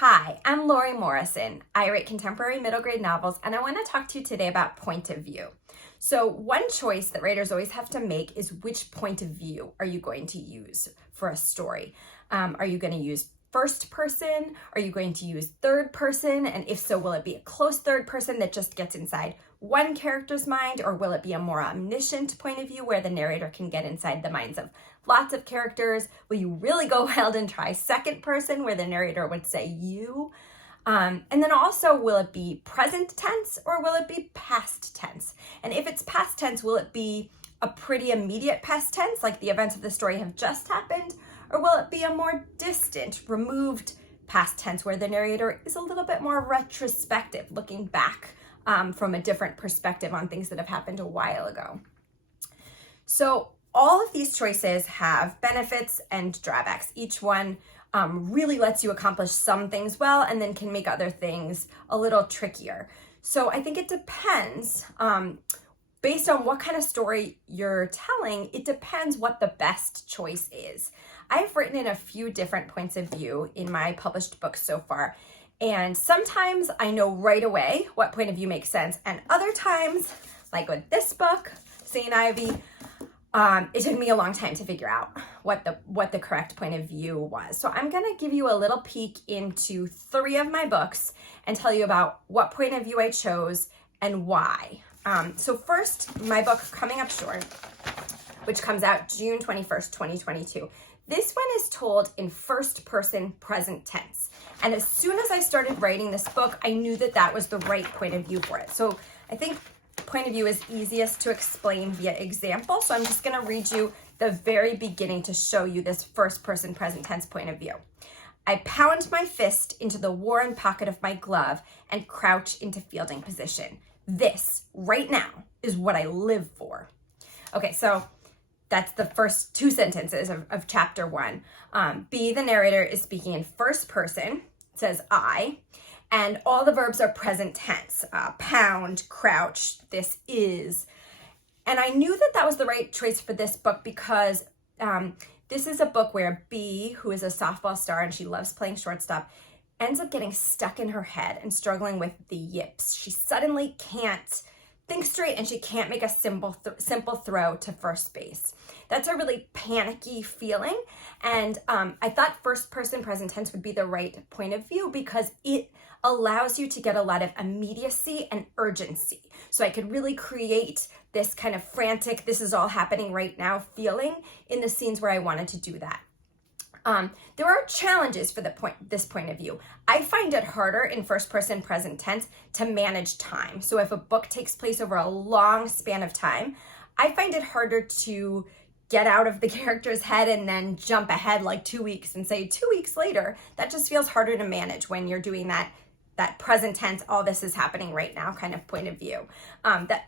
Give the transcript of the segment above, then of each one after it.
Hi, I'm Laurie Morrison. I write contemporary middle grade novels, and I want to talk to you today about point of view. So one choice that writers always have to make is which point of view are you going to use for a story? Are you going to use first person? Are you going to use third person? And if so, will it be a close third person that just gets inside one character's mind, or will it be a more omniscient point of view where the narrator can get inside the minds of lots of characters? Will you really go wild and try second person where the narrator would say you? And then also, will it be present tense or will it be past tense? And if it's past tense, will it be a pretty immediate past tense, like the events of the story have just happened? Or will it be a more distant, removed past tense where the narrator is a little bit more retrospective, looking back from a different perspective on things that have happened a while ago? So all of these choices have benefits and drawbacks. Each one really lets you accomplish some things well and then can make other things a little trickier. So I think it depends. Based on what kind of story you're telling, it depends what the best choice is. I've written in a few different points of view in my published books so far, and sometimes I know right away what point of view makes sense, and other times, like with this book, St. Ivy, it took me a long time to figure out what the correct point of view was. So I'm gonna give you a little peek into 3 of my books and tell you about what point of view I chose and why. So first, my book, Coming Up Short, which comes out June 21st, 2022. This one is told in first person present tense. And as soon as I started writing this book, I knew that that was the right point of view for it. So I think point of view is easiest to explain via example. So I'm just gonna read you the very beginning to show you this first person present tense point of view. I pound my fist into the worn pocket of my glove and crouch into fielding position. This, right now, is what I live for. Okay, so that's the first 2 sentences of chapter 1. B, the narrator, is speaking in first person, it says I, and all the verbs are present tense. Pound, crouch, this is. And I knew that that was the right choice for this book because this is a book where B, who is a softball star and she loves playing shortstop, ends up getting stuck in her head and struggling with the yips. She suddenly can't think straight and she can't make a simple throw to first base. That's a really panicky feeling. And I thought first person present tense would be the right point of view because it allows you to get a lot of immediacy and urgency. So I could really create this kind of frantic, this is all happening right now feeling in the scenes where I wanted to do that. There are challenges for this point of view. I find it harder in first person present tense to manage time. So if a book takes place over a long span of time, I find it harder to get out of the character's head and then jump ahead like 2 weeks and say 2 weeks later. That just feels harder to manage when you're doing that present tense, all this is happening right now kind of point of view.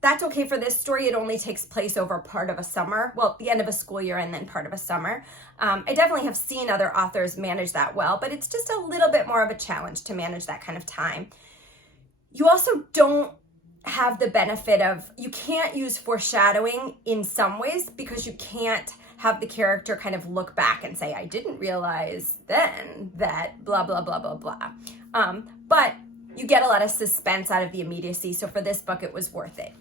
That's okay for this story. It only takes place over part of a summer, well, the end of a school year and then part of a summer. I definitely have seen other authors manage that well, but it's just a little bit more of a challenge to manage that kind of time. You also don't have the benefit of, you can't use foreshadowing in some ways because you can't have the character kind of look back and say, I didn't realize then that blah, blah, blah, blah, blah. But you get a lot of suspense out of the immediacy. So for this book, it was worth it.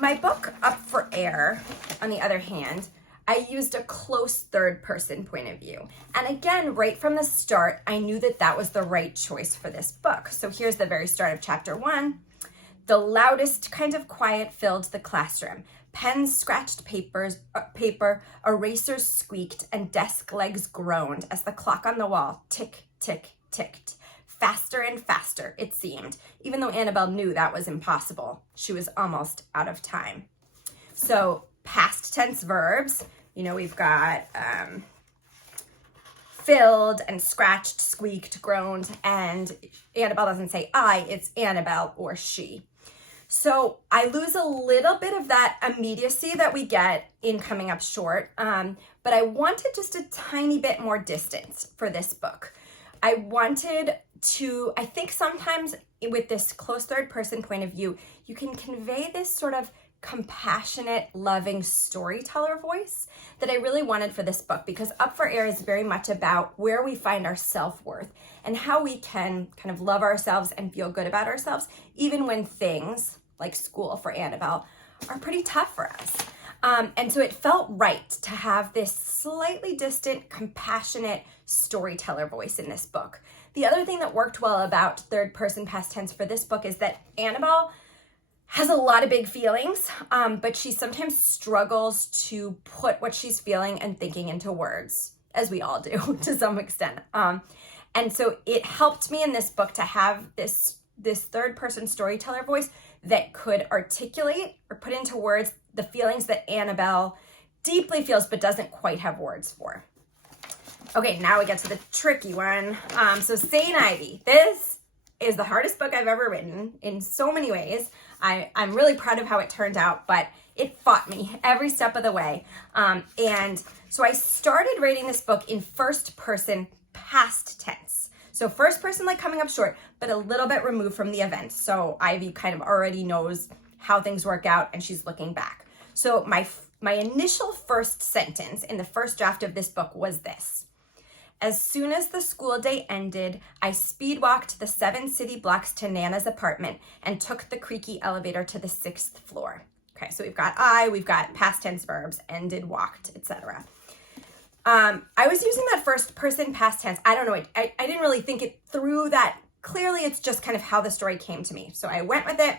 My book, Up for Air, on the other hand, I used a close third person point of view. And again, right from the start, I knew that that was the right choice for this book. So here's the very start of chapter 1. The loudest kind of quiet filled the classroom. Pens scratched paper, erasers squeaked, and desk legs groaned as the clock on the wall tick, tick, ticked. Faster and faster, it seemed, even though Annabelle knew that was impossible. She was almost out of time. So past tense verbs, we've got filled and scratched, squeaked, groaned, and Annabelle doesn't say I, it's Annabelle or she. So I lose a little bit of that immediacy that we get in Coming Up Short, but I wanted just a tiny bit more distance for this book. I wanted to, I think sometimes with this close third person point of view, you can convey this sort of compassionate, loving storyteller voice that I really wanted for this book, because Up for Air is very much about where we find our self-worth and how we can kind of love ourselves and feel good about ourselves, even when things like school for Annabelle are pretty tough for us. And so it felt right to have this slightly distant, compassionate storyteller voice in this book. The other thing that worked well about third person past tense for this book is that Annabelle has a lot of big feelings, but she sometimes struggles to put what she's feeling and thinking into words, as we all do to some extent. And so it helped me in this book to have this third person storyteller voice that could articulate or put into words the feelings that Annabelle deeply feels but doesn't quite have words for. Okay, now we get to the tricky one. So St. Ivy. This is the hardest book I've ever written in so many ways. I'm really proud of how it turned out, but it fought me every step of the way. And so I started writing this book in first person past tense. So first person, like coming up short, but a little bit removed from the event. So Ivy kind of already knows how things work out and she's looking back. So my initial first sentence in the first draft of this book was this: as soon as the school day ended, I speed walked the 7 city blocks to Nana's apartment and took the creaky elevator to the 6th floor. Okay, so we've got past tense verbs, ended, walked, etc. I was using that first person past tense. I don't know, I didn't really think it through that clearly. It's just kind of how the story came to me. So I went with it.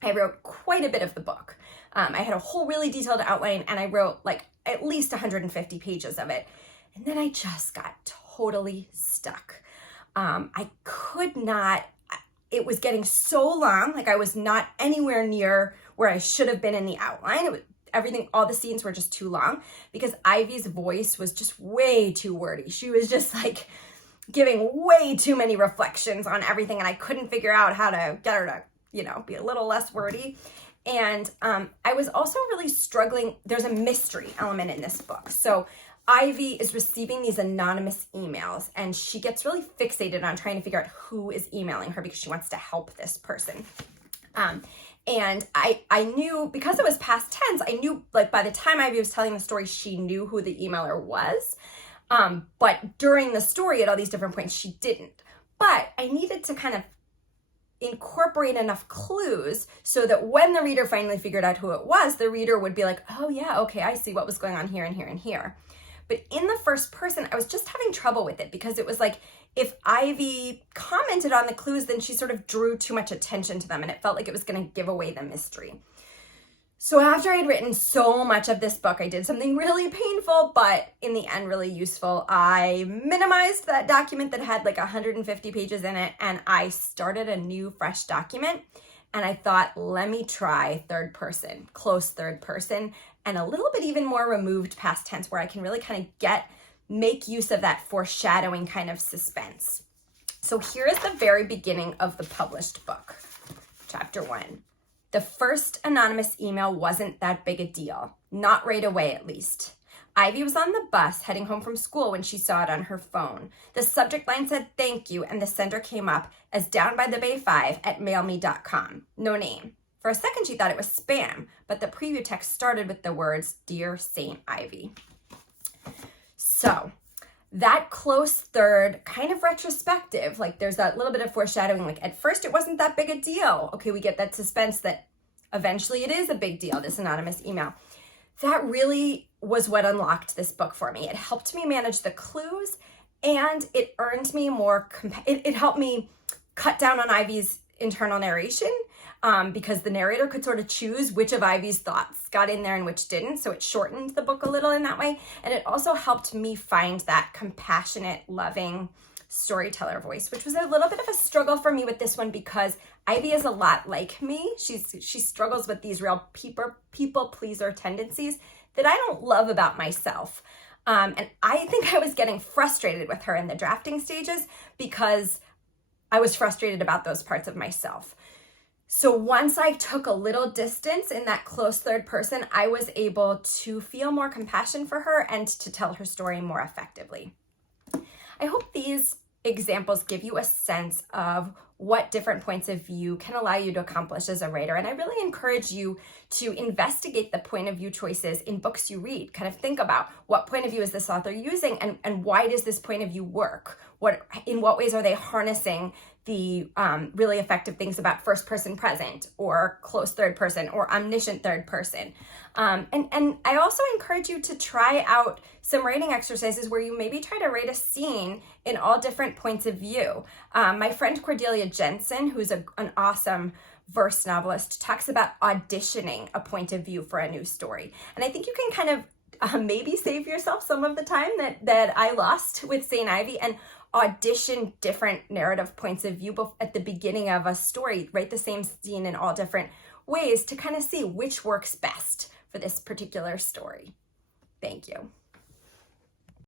I wrote quite a bit of the book. I had a whole really detailed outline and I wrote like at least 150 pages of it. And then I just got totally stuck. I could not, it was getting so long, like I was not anywhere near where I should have been in the outline. It was, everything, all the scenes were just too long because Ivy's voice was just way too wordy. She was just like giving way too many reflections on everything and I couldn't figure out how to get her to, be a little less wordy. And I was also really struggling. There's a mystery element in this book. So Ivy is receiving these anonymous emails and she gets really fixated on trying to figure out who is emailing her because she wants to help this person. And I knew, because it was past tense, I knew like by the time Ivy was telling the story, she knew who the emailer was. But during the story at all these different points, she didn't. But I needed to kind of incorporate enough clues so that when the reader finally figured out who it was, the reader would be like, oh yeah, okay, I see what was going on here and here and here. But in the first person, I was just having trouble with it because it was like, if Ivy commented on the clues, then she sort of drew too much attention to them and it felt like it was going to give away the mystery. So after I'd written so much of this book, I did something really painful, but in the end, really useful. I minimized that document that had like 150 pages in it and I started a new fresh document. And I thought, let me try third person, close third person, and a little bit even more removed past tense where I can really kind of make use of that foreshadowing kind of suspense. So here is the very beginning of the published book, chapter 1. The first anonymous email wasn't that big a deal, not right away at least. Ivy was on the bus heading home from school when she saw it on her phone. The subject line said thank you and the sender came up as Down by the Bay 5 at mailme.com. No name. For a second she thought it was spam, but the preview text started with the words, Dear St. Ivy. So that close third, kind of retrospective, like there's that little bit of foreshadowing, like at first it wasn't that big a deal. Okay, we get that suspense that eventually it is a big deal, this anonymous email. That really was what unlocked this book for me. It helped me manage the clues and it earned me more, it helped me cut down on Ivy's internal narration because the narrator could sort of choose which of Ivy's thoughts got in there and which didn't. So it shortened the book a little in that way. And it also helped me find that compassionate, loving storyteller voice, which was a little bit of a struggle for me with this one because Ivy is a lot like me. She struggles with these real people pleaser tendencies that I don't love about myself. And I think I was getting frustrated with her in the drafting stages because I was frustrated about those parts of myself. So once I took a little distance in that close third person, I was able to feel more compassion for her and to tell her story more effectively. I hope these examples give you a sense of what different points of view can allow you to accomplish as a writer. And I really encourage you to investigate the point of view choices in books you read. Kind of think about what point of view is this author using, and why does this point of view work? In what ways are they harnessing the really effective things about first person present or close third person or omniscient third person. And I also encourage you to try out some writing exercises where you maybe try to write a scene in all different points of view. My friend Cordelia Jensen, who's an awesome verse novelist, talks about auditioning a point of view for a new story. And I think you can kind of maybe save yourself some of the time that I lost with St. Ivy, and audition different narrative points of view at the beginning of a story. Write the same scene in all different ways to kind of see which works best for this particular story. Thank you.